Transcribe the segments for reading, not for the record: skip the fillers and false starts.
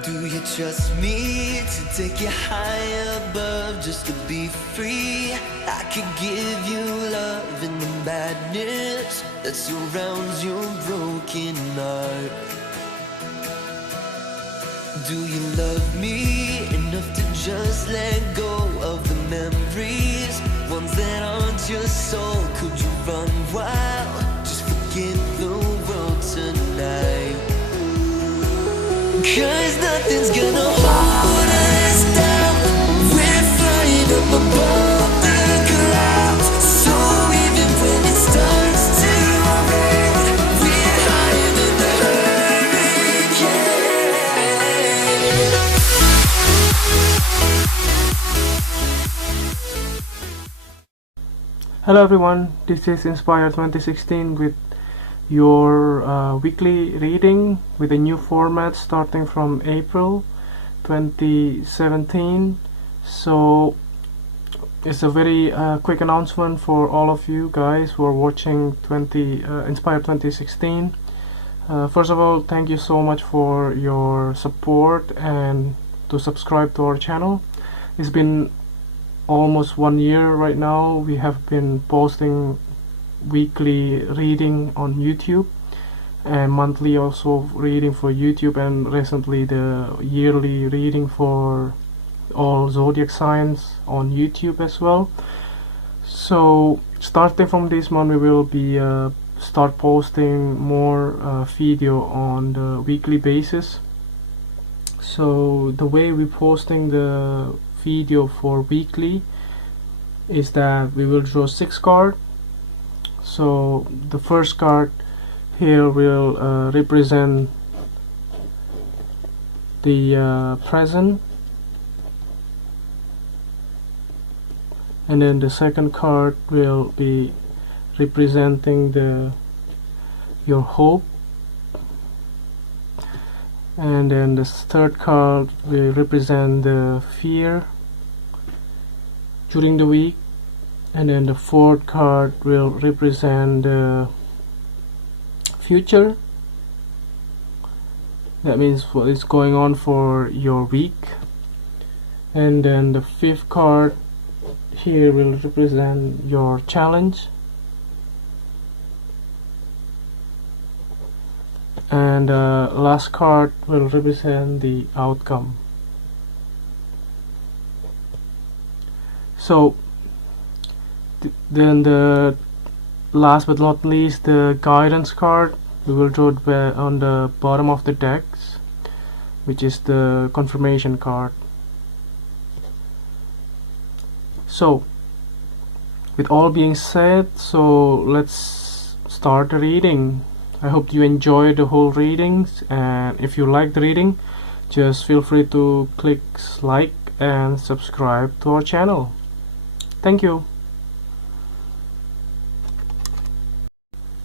Do you trust me to take you high above just to be free? I could give you love in the madness that surrounds your broken heart. Do you love me enough to just let go of the memories, ones that aren't your soul? Could you run wild, just forget the world tonight? 'Cause nothing's gonna hold us down. We're flying up above the clouds. So even when it starts to rain, we're higher than the hurricane. Hello everyone, this is Inspire 2016 with your weekly reading with a new format starting from April 2017. So it's a very quick announcement for all of you guys who are watching Inspire 2016. First of all, thank you so much for your support and to subscribe to our channel. It's been almost 1 year right now. We have been posting weekly reading on YouTube and monthly also reading for YouTube, and recently the yearly reading for all zodiac signs on YouTube as well. So starting from this month we will be start posting more video on the weekly basis. So the way we're posting the video for weekly is that we will draw 6 cards. So the first card here will represent the present, and then the second card will be representing your hope, and then the third card will represent the fear during the week, and then the fourth card will represent the future. That means what is going on for your week, and then the fifth card here will represent your challenge, and last card will represent the outcome. So then the last but not least, the guidance card we will draw on the bottom of the decks, which is the confirmation card. So with all being said, so let's start the reading. I hope you enjoy the whole readings, and if you like the reading, just feel free to click like and subscribe to our channel. Thank you.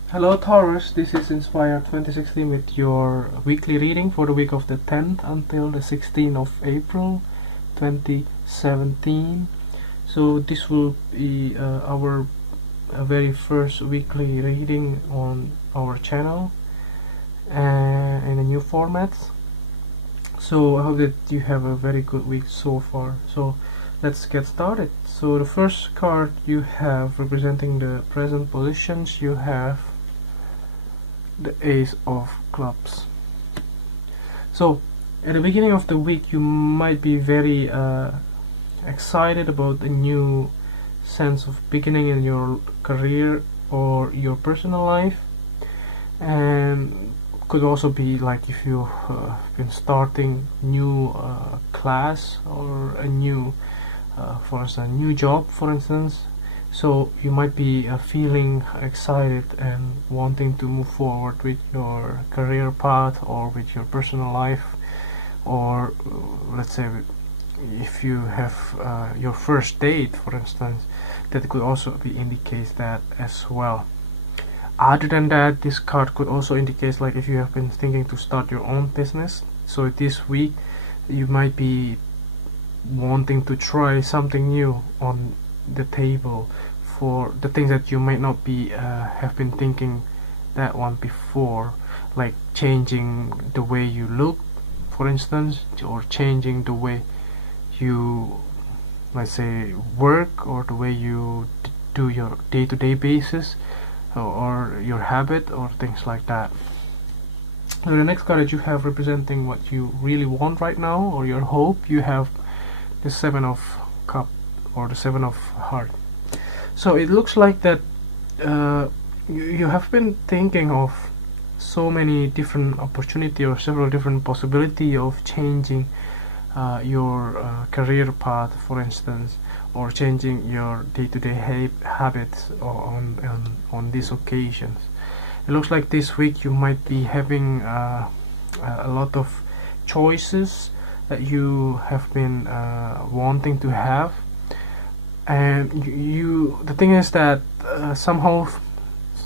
Hello Taurus, this is Inspire 2016 with your weekly reading for the week of the 10th until the 16th of April 2017. So this will be our very first weekly reading on our channel and in a new format. So I hope that you have a very good week so far. So let's get started. So the first card you have representing the present positions, you have the Ace of Clubs. So at the beginning of the week you might be very excited about a new sense of beginning in your career or your personal life, and could also be like if you've been starting new class or a new for instance, a new job, for instance. So you might be feeling excited and wanting to move forward with your career path or with your personal life, or let's say if you have your first date, for instance, that could also be indicates that as well. Other than that, this card could also indicate like if you have been thinking to start your own business. So this week you might be wanting to try something new on the table for the things that you might not be have been thinking that one before, like changing the way you look, for instance, or changing the way you, let's say, work, or the way you do your day-to-day basis, or your habit, or things like that. So the next card that you have representing what you really want right now, or your hope, you have the Seven of Cup, or the Seven of Heart. So it looks like that you have been thinking of so many different opportunity, or several different possibility of changing your career path, for instance, or changing your day-to-day habits on these occasions. It looks like this week you might be having a lot of choices that you have been wanting to have, and the thing is that somehow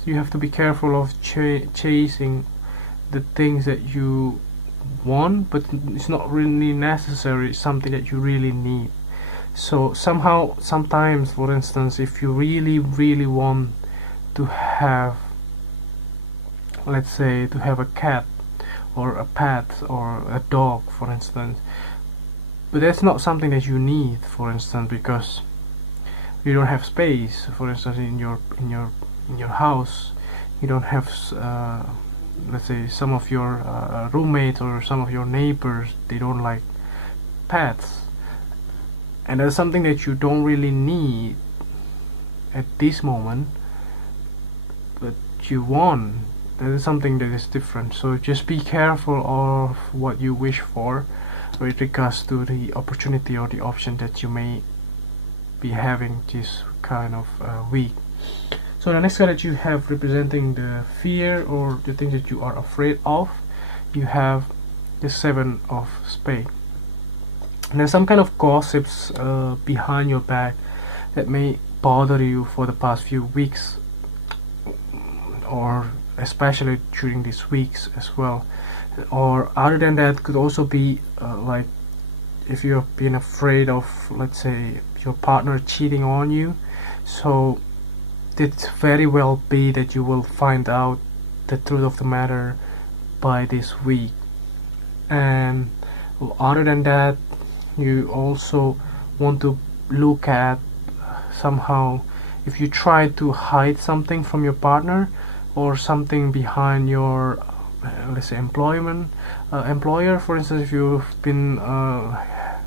you have to be careful of chasing the things that you want, but it's not really necessary. It's something that you really need. So sometimes, for instance, if you really want to have, let's say, to have a cat or a pet or a dog, for instance, but that's not something that you need, for instance, because you don't have space, for instance, in your house. You don't have let's say, some of your roommates or some of your neighbors, they don't like pets, and that's something that you don't really need at this moment, but you want. That is something that is different. So just be careful of what you wish for with regards to the opportunity or the option that you may be having this kind of week. So the next card that you have representing the fear or the things that you are afraid of, you have the Seven of Spades. And there's some kind of gossips behind your back that may bother you for the past few weeks, or especially during these weeks as well. Or other than that, could also be like if you have been afraid of, let's say, your partner cheating on you. So it very well be that you will find out the truth of the matter by this week. And other than that, you also want to look at somehow if you try to hide something from your partner, or something behind your let's say employer. For instance, if you've been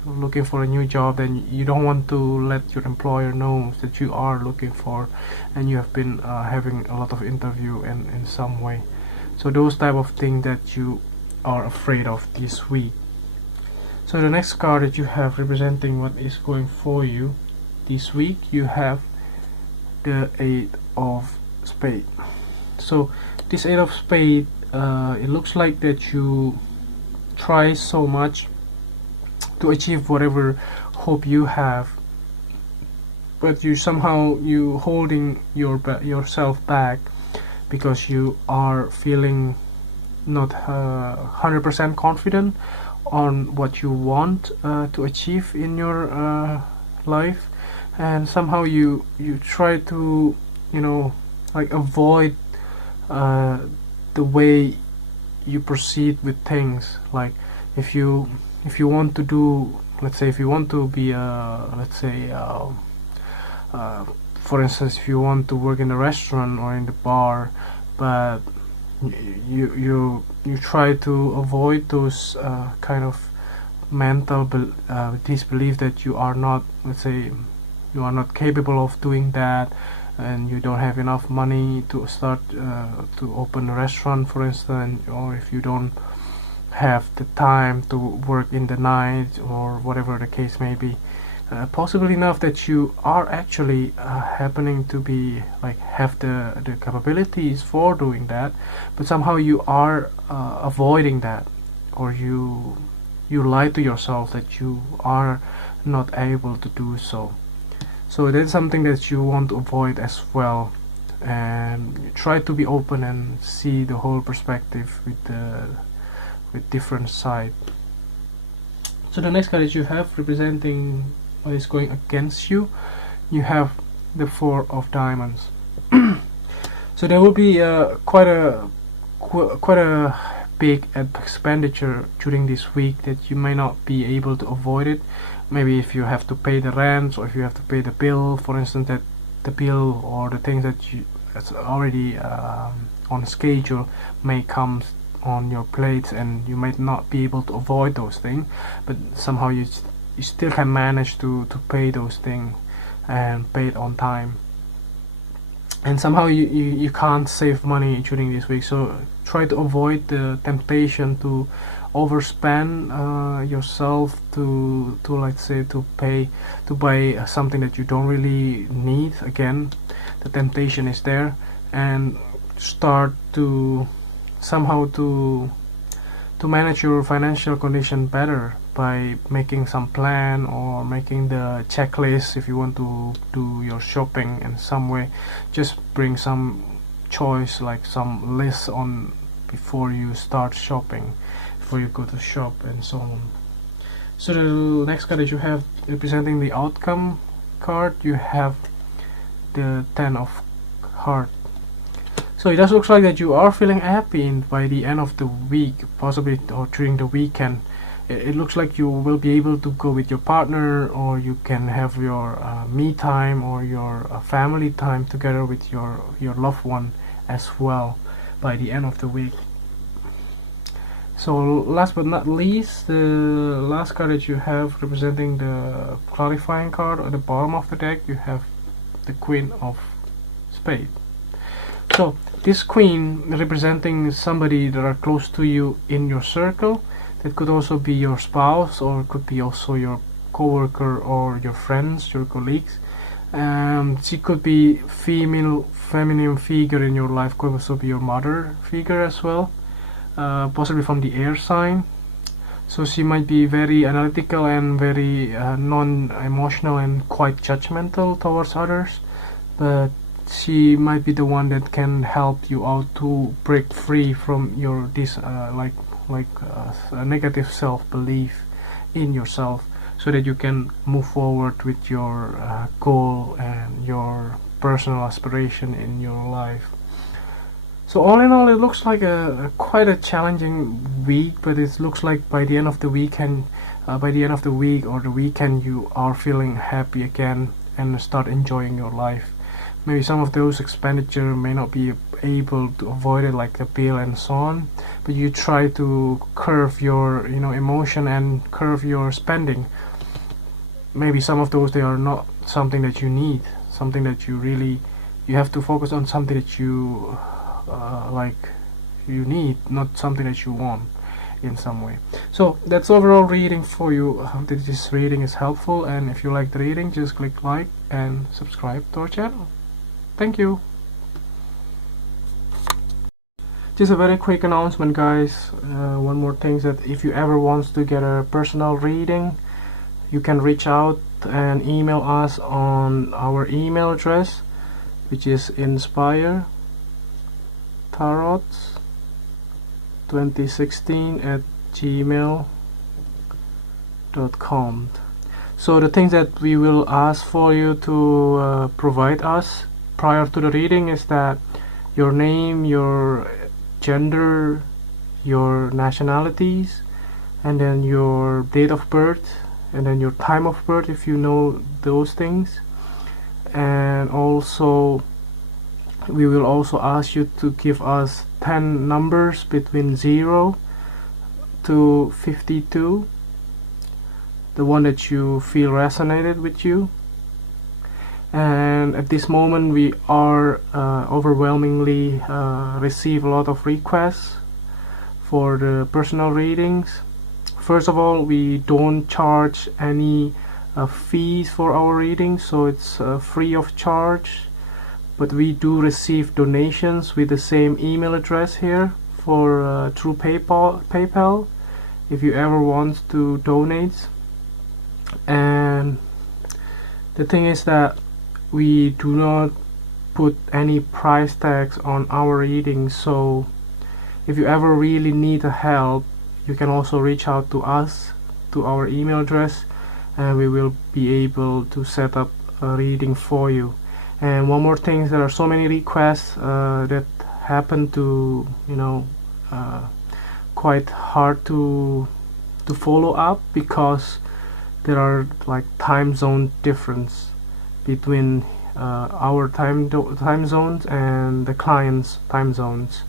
looking for a new job, then you don't want to let your employer know that you are looking for, and you have been having a lot of interview in some way. So those type of things that you are afraid of this week. So the next card that you have representing what is going for you this week, you have the Eight of Spades. So this Eight of Spades, it looks like that you try so much to achieve whatever hope you have, but you somehow holding yourself back because you are feeling not 100% confident on what you want to achieve in your life, and somehow you try to like avoid the way you proceed with things. Like if you want to do, let's say, if you want to be let's say for instance, if you want to work in a restaurant or in the bar, but you try to avoid those kind of mental disbelief that you are not, let's say, you are not capable of doing that, and you don't have enough money to start to open a restaurant, for instance, or if you don't have the time to work in the night, or whatever the case may be. Possible enough that you are actually happening to be like have the capabilities for doing that, but somehow you are avoiding that, or you lie to yourself that you are not able to do so. So that's something that you want to avoid as well, and try to be open and see the whole perspective with different side. So the next card that you have representing what is going against you, you have the Four of Diamonds. So there will be quite a big expenditure during this week that you may not be able to avoid it. Maybe if you have to pay the rent, or if you have to pay the bill, for instance, that the bill or the things that's already on schedule may come on your plate, and you might not be able to avoid those things, but somehow you still can manage to pay those things and pay it on time. And somehow you can't save money during this week, so try to avoid the temptation to overspend yourself to let's say to buy something that you don't really need. Again, the temptation is there, and start to somehow to manage your financial condition better by making some plan or making the checklist. If you want to do your shopping in some way, just bring some choice, like some list on before you start shopping, before you go to shop, and so on. So the next card that you have representing the outcome card, you have the 10 of Hearts. So it does look like that you are feeling happy by the end of the week, possibly, or during the weekend. It looks like you will be able to go with your partner, or you can have your me time or your family time together with your loved one as well by the end of the week. So last but not least, the last card that you have representing the clarifying card at the bottom of the deck, you have the Queen of Spades. So this queen representing somebody that are close to you in your circle. That could also be your spouse, or it could be also your co-worker or your friends, your colleagues. She could be feminine figure in your life, could also be your mother figure as well, possibly from the air sign. So she might be very analytical and very non-emotional and quite judgmental towards others, but she might be the one that can help you out to break free from your a negative self-belief in yourself, so that you can move forward with your goal and your personal aspiration in your life. So all in all, it looks like quite a challenging week, but it looks like by the end of the weekend, by the end of the week or the weekend, you are feeling happy again and start enjoying your life. Maybe some of those expenditure may not be able to avoid it, like the bill and so on, but you try to curb your emotion and curb your spending. Maybe some of those, they are not something that you need, something that you have to focus on, something that you you need, not something that you want in some way. So that's overall reading for you. I hope that this reading is helpful, and if you like the reading, just click like and subscribe to our channel. Thank you. Just a very quick announcement, guys. One more thing, that if you ever want to get a personal reading, you can reach out and email us on our email address, which is inspiretarot2016@gmail.com. So the things that we will ask for you to provide us prior to the reading is that your name, your gender, your nationalities, and then your date of birth, and then your time of birth if you know those things. And also we will also ask you to give us 10 numbers between 0 to 52, the one that you feel resonated with you. And at this moment, we are overwhelmingly receive a lot of requests for the personal readings. First of all, we don't charge any fees for our readings, so it's free of charge. But we do receive donations with the same email address here for through PayPal if you ever want to donate. And the thing is that we do not put any price tags on our readings, so if you ever really need help, you can also reach out to us, to our email address, and we will be able to set up a reading for you. And one more thing, there are so many requests that happen to quite hard to follow up, because there are like time zone difference between our time zones and the client's time zones.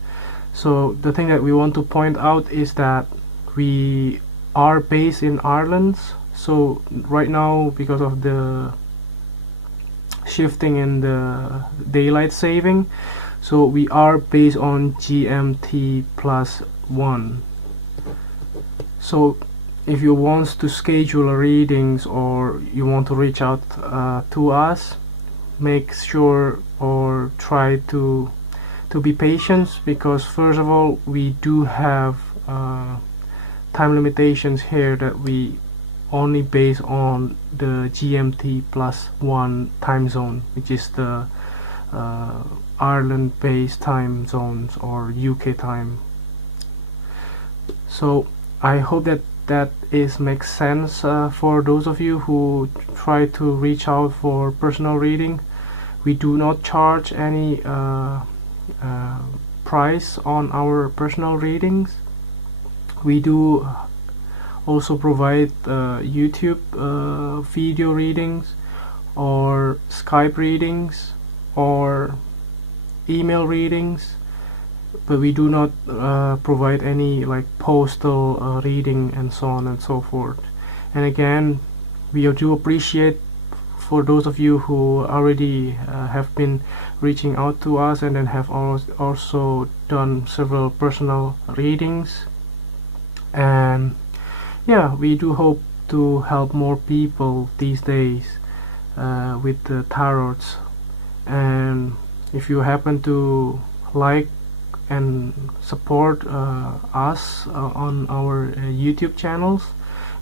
So the thing that we want to point out is that we are based in Ireland. So right now, because of the shifting in the daylight saving, so we are based on GMT plus 1. So if you want to schedule readings or you want to reach out to us, make sure or try to be patient, because first of all, we do have time limitations here, that we only based on the GMT plus 1 time zone, which is the Ireland based time zones or UK time. So I hope that makes sense for those of you who try to reach out for personal reading. We do not charge any price on our personal readings. We do also provide YouTube video readings, or Skype readings, or email readings, but we do not provide any like postal reading and so on and so forth. And again, we do appreciate for those of you who already have been reaching out to us and then have also done several personal readings. And yeah, we do hope to help more people these days with the tarots. And if you happen to like and support us on our YouTube channels,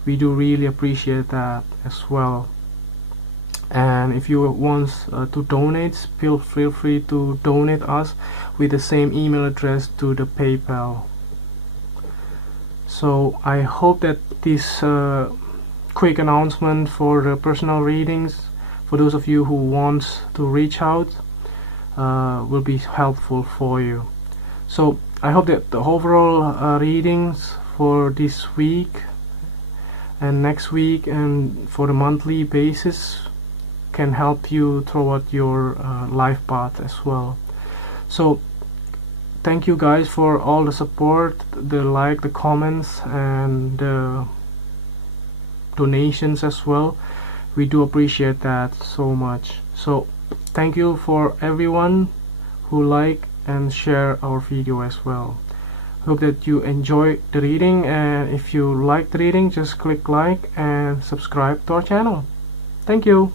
we do really appreciate that as well. And if you want to donate, feel free to donate us with the same email address to the PayPal. So I hope that this quick announcement for the personal readings, for those of you who want to reach out, will be helpful for you. So I hope that the overall readings for this week and next week and for the monthly basis can help you throughout your life path as well. So thank you guys for all the support, the like, the comments, and the donations as well. We do appreciate that so much. So thank you for everyone who like and share our video as well. Hope that you enjoy the reading, and if you like the reading, just click like and subscribe to our channel. Thank you.